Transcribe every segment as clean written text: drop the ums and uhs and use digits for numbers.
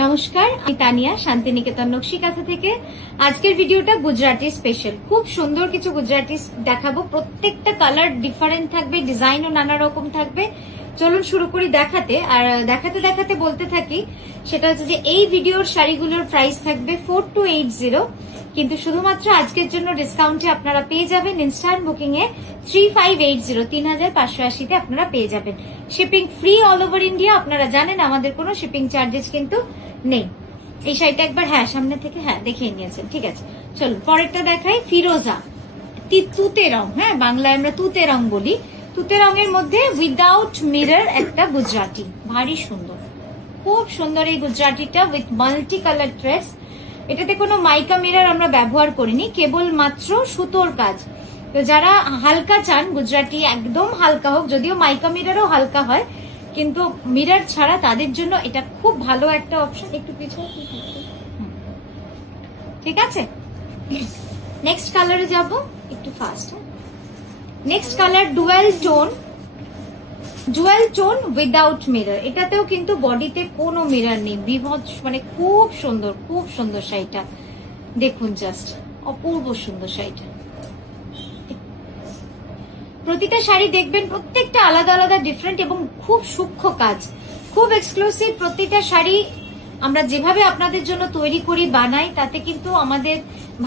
নমস্কার, আমি তানিয়া শান্তিনিকেতন নকশিকাঁথা থেকে। আজকের ভিডিওটা গুজরাটি স্পেশাল। খুব সুন্দর কিছু গুজরাটি দেখাবো। প্রত্যেকটা কালার ডিফারেন্ট থাকবে, ডিজাইনও নানা রকম থাকবে। চলুন শুরু করি দেখাতে। আর দেখাতে দেখাতে বলতে থাকি, সেটা হচ্ছে যে এই ভিডিওর শাড়িগুলোর প্রাইস থাকবে 4280, কিন্তু শুধুমাত্র আজকের জন্য ডিসকাউন্টে আপনারা পেয়ে যাবেন ইনস্ট্যান্ট বুকিং এ 3580, 3580তে আপনারা পেয়ে যাবেন। Shipping free all over India. আপনারা জানেন আমাদের কোনো শিপিং চার্জেস কিন্তু নেই। এই শাড়িটা একবার সামনে থেকে দেখিয়ে নিয়েছেন, ঠিক আছে। চলুন পরেরটা দেখাই। ফিরোজা তুতে রং, বাংলায় আমরা তুতে রং বলি। তুতে রঙের মধ্যে উইদাউট মিরর একটা গুজরাটি, ভারী সুন্দর, খুব সুন্দর এই গুজরাটিটা উইথ মাল্টি কালার থ্রেডস। এটাতে কোনো মাইকা মিরর আমরা ব্যবহার করিনি, কেবল মাত্র সুতোর কাজ। তো যারা হালকা চান, গুজরাটি একদম হালকা হোক, যদিও মাইকা মিররও হালকা হয়, কিন্তু মিরর ছাড়া তাদের জন্য এটা খুব ভালো একটা অপশন। একটু পিছনে, ঠিক আছে। নেক্সট কালারে যাব, একটু fast. Next colour dual tone without mirror. এটাতেও কিন্তু বডিতে কোনো মিরর নেই, বিভৎস, মানে খুব সুন্দর, খুব সুন্দর শাড়িটা। দেখুন জাস্ট অপূর্ব সুন্দর শাড়িটা। প্রতিটা শাড়ি দেখবেন প্রত্যেকটা আলাদা আলাদা ডিফারেন্ট এবং খুব সূক্ষ্ম কাজ, খুব এক্সক্লুসিভ। প্রতিটা শাড়ি আমরা যেভাবে আপনাদের জন্য তৈরি করি, বানাই, তাতে কিন্তু আমাদের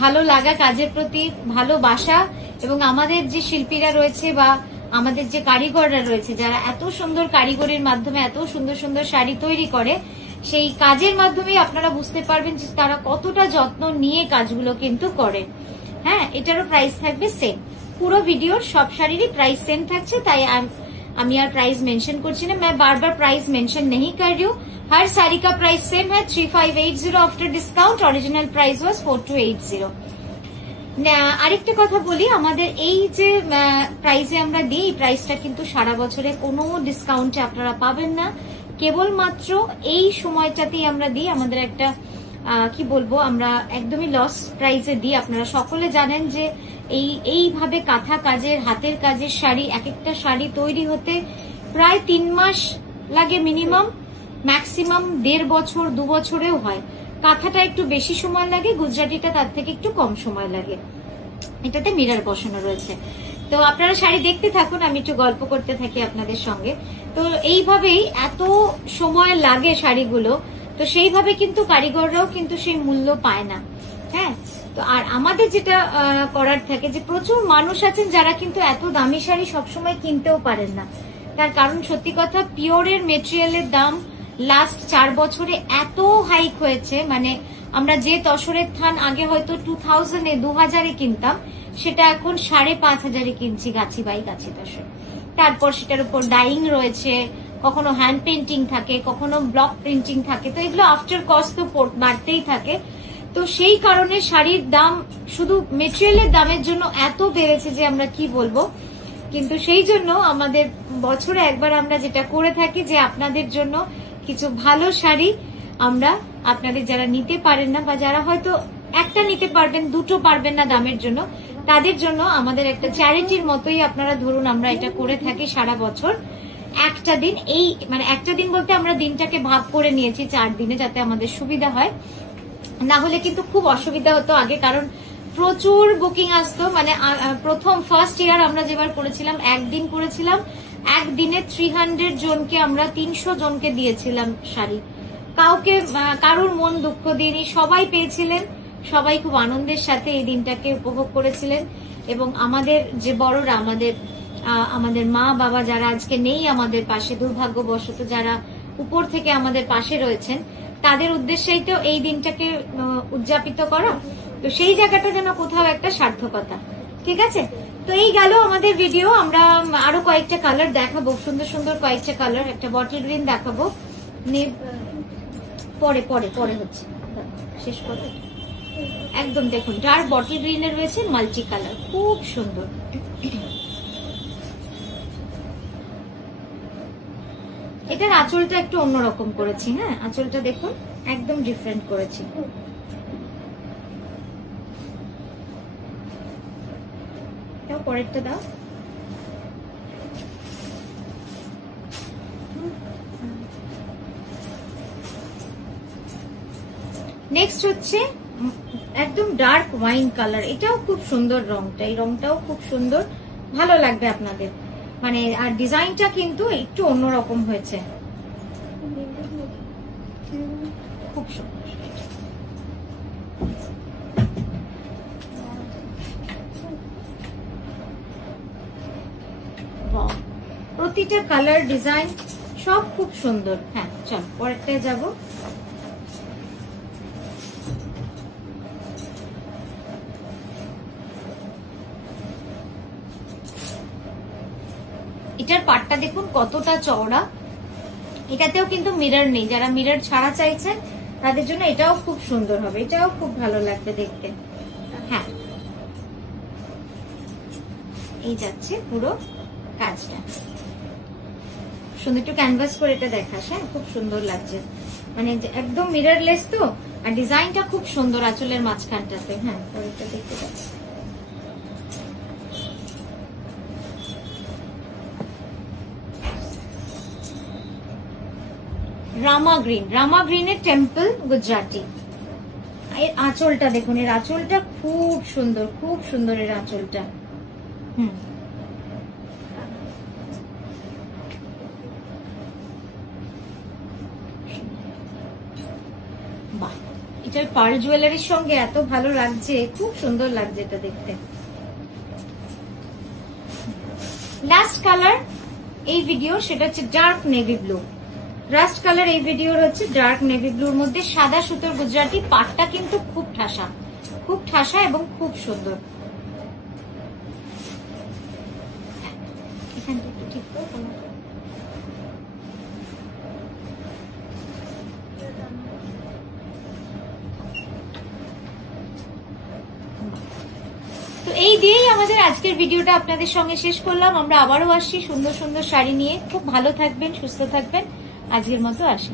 ভালো লাগা, কাজের প্রতি ভালোবাসা, এবং আমাদের যে শিল্পীরা রয়েছে বা আমাদের যে কারিগররা রয়েছে, যারা এত সুন্দর কারিগরির মাধ্যমে এত সুন্দর সুন্দর শাড়ি তৈরি করে, সেই কাজের মাধ্যমে আপনারা বুঝতে পারবেন যে তারা কতটা যত্ন নিয়ে কাজগুলো কিন্তু করে। এটারও প্রাইস থাকবে সেম। পুরো ভিডিওর সব শাড়িরই প্রাইস সেম থাকছে, তাই আমি আর প্রাइस मेंशन করছি না। मैं बार बार प्राइस मेंशन नहीं कर रही हूँ। हर साड़ी का प्राइस सेम है 3580 after discount. Original price was 4280। আরেকটা কথা বলি, আমাদের এই যে প্রাইসে আমরা দিই, প্রাইসটা কিন্তু সারা বছরে কোনো ডিসকাউন্টে আপনারা পাবেন না, কেবলমাত্র এই সময়টাতেই আমরা দিই। আমাদের একটা কি বলবো, আমরা একদমই লস প্রাইসে দিই। আপনারা সকলে জানেন যে এইভাবে কাঁথা কাজের, হাতের কাজের শাড়ি, এক একটা শাড়ি তৈরি হতে প্রায় 3 মাস লাগে মিনিমাম, ম্যাক্সিমাম 1.5 বছর, 2 বছরেও হয়। কাঁথাটা একটু বেশি সময় লাগে, গুজরাটিটা তার থেকে একটু কম সময় লাগে। এটাতে মিরর বসানো রয়েছে। তো আপনারা শাড়ি দেখতে থাকুন, আমি একটু গল্প করতে থাকি আপনাদের সঙ্গে। তো এইভাবেই এত সময় লাগে শাড়িগুলো, তো সেইভাবে কিন্তু কারিগররাও কিন্তু সেই মূল্য পায় না। তো আর আমাদের যেটা করার থাকে, যে প্রচুর মানুষ আছেন যারা কিন্তু এত দামি শাড়ি সবসময় কিনতেও পারেন না। তার কারণ সত্যি কথা, পিওরের মেটেরিয়ালের দাম লাস্ট 4 বছরে এত হাইক হয়েছে, মানে আমরা যে তসরের থান আগে হয়তো 2000-এ কিনতাম, সেটা এখন 5500-এ কিনছি গাছি বাই গাছি তসর। তারপর সেটার উপর ডাইং রয়েছে, কখনো হ্যান্ড পেন্টিং থাকে, কখনো ব্লক প্রিন্টিং থাকে। তো এগুলো আফটার কস্ট তো বাড়তেই থাকে। তো সেই কারণে শাড়ির দাম শুধু মেটেরিয়ালের দামের জন্য এত বেড়েছে যে আমরা কি বলবো। কিন্তু সেই জন্য আমাদের বছরে একবার আমরা যেটা করে থাকি, যে আপনাদের জন্য কিছু ভালো শাড়ি আমরা, আপনাদের যারা নিতে পারেন না, বা যারা হয়তো একটা নিতে পারবেন, দুটো পারবেন না দামের জন্য, তাদের জন্য আমাদের একটা চ্যারিটির মতোই আপনারা ধরুন আমরা এটা করে থাকি সারা বছর। একটা দিন, একটা দিন বলতে আমরা দিনটাকে ভাগ করে নিয়েছি 4 দিনে, যাতে আমাদের সুবিধা হয়। না হলে কিন্তু খুব অসুবিধা হতো আগে, কারণ প্রচুর বুকিং আসতো। মানে প্রথম ফার্স্ট ইয়ার আমরা যেবার করেছিলাম, একদিন করেছিলাম, একদিনে 300 জনকে আমরা 300 জনকে দিয়েছিলাম শাড়ি। কারোর মন দুঃখ দিইনি, সবাই পেয়েছিলেন, সবাই খুব আনন্দের সাথে এই দিনটাকে উপভোগ করেছিলেন। এবং আমাদের যে বড়রা, আমাদের মা বাবা যারা আজকে নেই আমাদের পাশে, দুর্ভাগ্যবশত যারা উপর থেকে আমাদের পাশে রয়েছেন, তাদের উদ্দেশ্যেই তো এই দিনটাকে উদযাপিত করা। তো সেই জায়গাটা যেন কোথাও একটা সার্থকতা, ঠিক আছে। তো এই গেল আমাদের ভিডিও। আমরা আরো কয়েকটা কালার দেখাবো, সুন্দর সুন্দর কয়েকটা কালার। একটা বটল গ্রিন দেখাবো, পরে পরে পরে হচ্ছে শেষ করে একদম। দেখুন ডার্ক বটল গ্রিনের রয়েছে মাল্টি কালার, খুব সুন্দর। এটার আঁচলটা একটু অন্যরকম করেছি, আঁচলটা দেখুন একদম ডিফারেন্ট করেছি। পরেরটা দাও। নেক্সট হচ্ছে একদম ডার্ক ওয়াইন কালার, এটাও খুব সুন্দর রংটা, এই রংটাও খুব সুন্দর, ভালো লাগবে আপনাদের। মানে আর ডিজাইনটা কিন্তু একটু অন্যরকম হয়েছে, খুব সুন্দর। প্রতিটা কালার ডিজাইন সব খুব সুন্দর। হ্যাঁ চল পরেরটায় যাব। এটার পাটটা দেখুন কতটা চওড়া, এটাতেও কিন্তু মিরর নেই, যারা মিরর ছাড়া চাইছেন তাদের জন্য এটাও খুব সুন্দর হবে, এটাও খুব ভালো লাগবে দেখতে। হ্যাঁ এই যাচ্ছে পুরো কাজটা সুন্দর, একটু ক্যানভাস করে এটা দেখাস। হ্যাঁ খুব সুন্দর লাগছে, মানে একদম মিররলেস তো, আর ডিজাইনটা খুব সুন্দর আঁচলের মাঝখানটাতে। হ্যাঁ পরেরটা দেখতে পাচ্ছি, রামা গ্রিন, রামা গ্রিনের টেম্পল গুজরাটি। এর আঁচলটা দেখুন, এর আঁচলটা খুব সুন্দর, খুব সুন্দর এর আঁচলটা। বাহ, এটার পার্ল জুয়েলারির সঙ্গে এত ভালো লাগছে, খুব সুন্দর লাগছে এটা দেখতে। লাস্ট কালার এই ভিডিও সেটা হচ্ছে dark navy blue. Last colour এই ভিডিওর হচ্ছে ডার্ক নেভি ব্লুর মধ্যে সাদা সুতোর গুজরাটি, পাটটা কিন্তু খুব ঠাসা, খুব ঠাসা এবং খুব সুন্দর। এখানটা একটু ঠিক করে তো এই দিয়েই আমাদের আজকের ভিডিওটা আপনাদের সঙ্গে শেষ করলাম। আমরা আবারও আসছি সুন্দর সুন্দর শাড়ি নিয়ে। খুব ভালো থাকবেন, সুস্থ থাকবেন, আজকের মতো আসি।